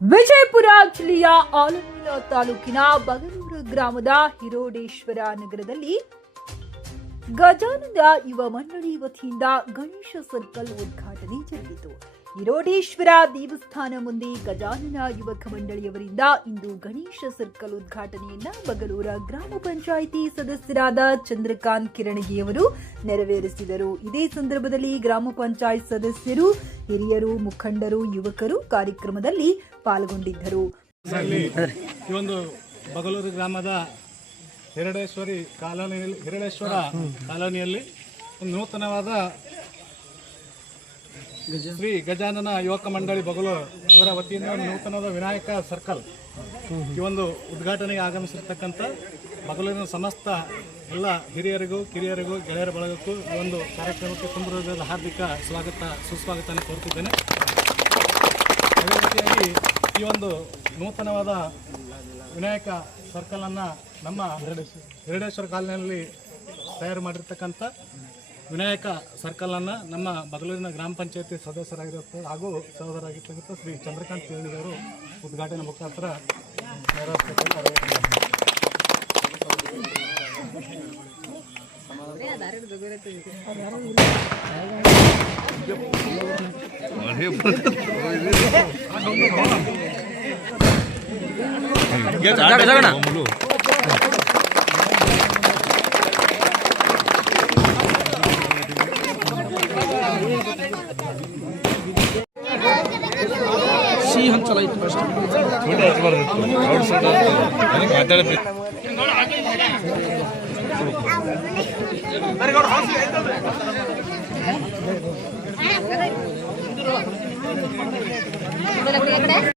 ವಿಜಯಪುರ ಜಿಲ್ಲೆಯ ಆಲಮೂಲ ತಾಲೂಕಿನ ಬಗಲೂರು ಗ್ರಾಮದ ಹಿರೋಡೇಶ್ವರ ನಗರದಲ್ಲಿ ಗಜಾನಂದ ಯುವ ಮಂಡಳಿ ವತಿಯಿಂದ ಗಣೇಶ ಸರ್ಕಲ್ ಉದ್ಘಾಟನೆ ಜರುಗಿತು. ಹಿರೋಡೇಶ್ವರ ದೇವಸ್ಥಾನ ಮುಂದೆ ಗಜಾನನ ಯುವಕ ಮಂಡಳಿಯವರಿಂದ ಇಂದು ಗಣೇಶ ಸರ್ಕಲ್ ಉದ್ಘಾಟನೆಯನ್ನ ಬಗಲೂರ ಗ್ರಾಮ ಪಂಚಾಯಿತಿ ಸದಸ್ಯರಾದ ಚಂದ್ರಕಾಂತ್ ಕಿರಣಗಿಯವರು ನೆರವೇರಿಸಿದರು. ಇದೇ ಸಂದರ್ಭದಲ್ಲಿ ಗ್ರಾಮ ಪಂಚಾಯತ್ ಸದಸ್ಯರು ಹಿರಿಯರು, ಮುಖಂಡರು, ಯುವಕರು ಕಾರ್ಯಕ್ರಮದಲ್ಲಿ ಪಾಲ್ಗೊಂಡಿದ್ದರು. ಈ ಒಂದು ಬಗಲೂರು ಗ್ರಾಮದ ಹಿರಡೇಶ್ವರಿ ಕಾಲೋನಿಯಲ್ಲಿ, ಹಿರಡೇಶ್ವರ ಕಾಲೋನಿಯಲ್ಲಿ ನೂತನವಾದ ಶ್ರೀ ಗಜಾನನ ಯುವಕ ಮಂಡಳಿ ಬಗಲು ಇವರ ವತಿಯಿಂದ ನೂತನವಾದ ವಿನಾಯಕ ಸರ್ಕಲ್ ಈ ಒಂದು ಉದ್ಘಾಟನೆಗೆ ಆಗಮಿಸಿರ್ತಕ್ಕಂಥ ಬಗಲೂರಿನ ಸಮಸ್ತ ಎಲ್ಲ ಹಿರಿಯರಿಗೂ, ಕಿರಿಯರಿಗೂ, ಗೆಳೆಯರ ಬಳಗಕ್ಕೂ ಈ ಒಂದು ಕಾರ್ಯಕ್ರಮಕ್ಕೆ ತುಂಬ ಹಾರ್ದಿಕ ಸ್ವಾಗತ, ಸುಸ್ವಾಗತನ ಕೋರ್ತಿದ್ದೇನೆ. ಅದೇ ರೀತಿಯಾಗಿ ಈ ಒಂದು ನೂತನವಾದ ವಿನಾಯಕ ಸರ್ಕಲನ್ನು ನಮ್ಮ ಹಿರಡೇಶ್ವರ ಕಾಲನಿಯಲ್ಲಿ ತಯಾರು ಮಾಡಿರ್ತಕ್ಕಂಥ ವಿನಾಯಕ ಸರ್ಕಲನ್ನು ನಮ್ಮ ಮಗಳೂರಿನ ಗ್ರಾಮ ಪಂಚಾಯತಿ ಸದಸ್ಯರಾಗಿರುತ್ತೆ ಹಾಗೂ ಸಹೋದರಾಗಿರ್ತಕ್ಕಂಥ ಶ್ರೀ ಚಂದ್ರಕಾಂತ್ ಕೇಳಿದವರು ಉದ್ಘಾಟನೆ ಮುಖಾಂತರ ನೆರವೇರಿಸ್ತಕ್ಕಂಥ ಸಿಹಿ ಹಂಚಲ ಇತ್ತು ಫಸ್ಟ್ ಹೌದು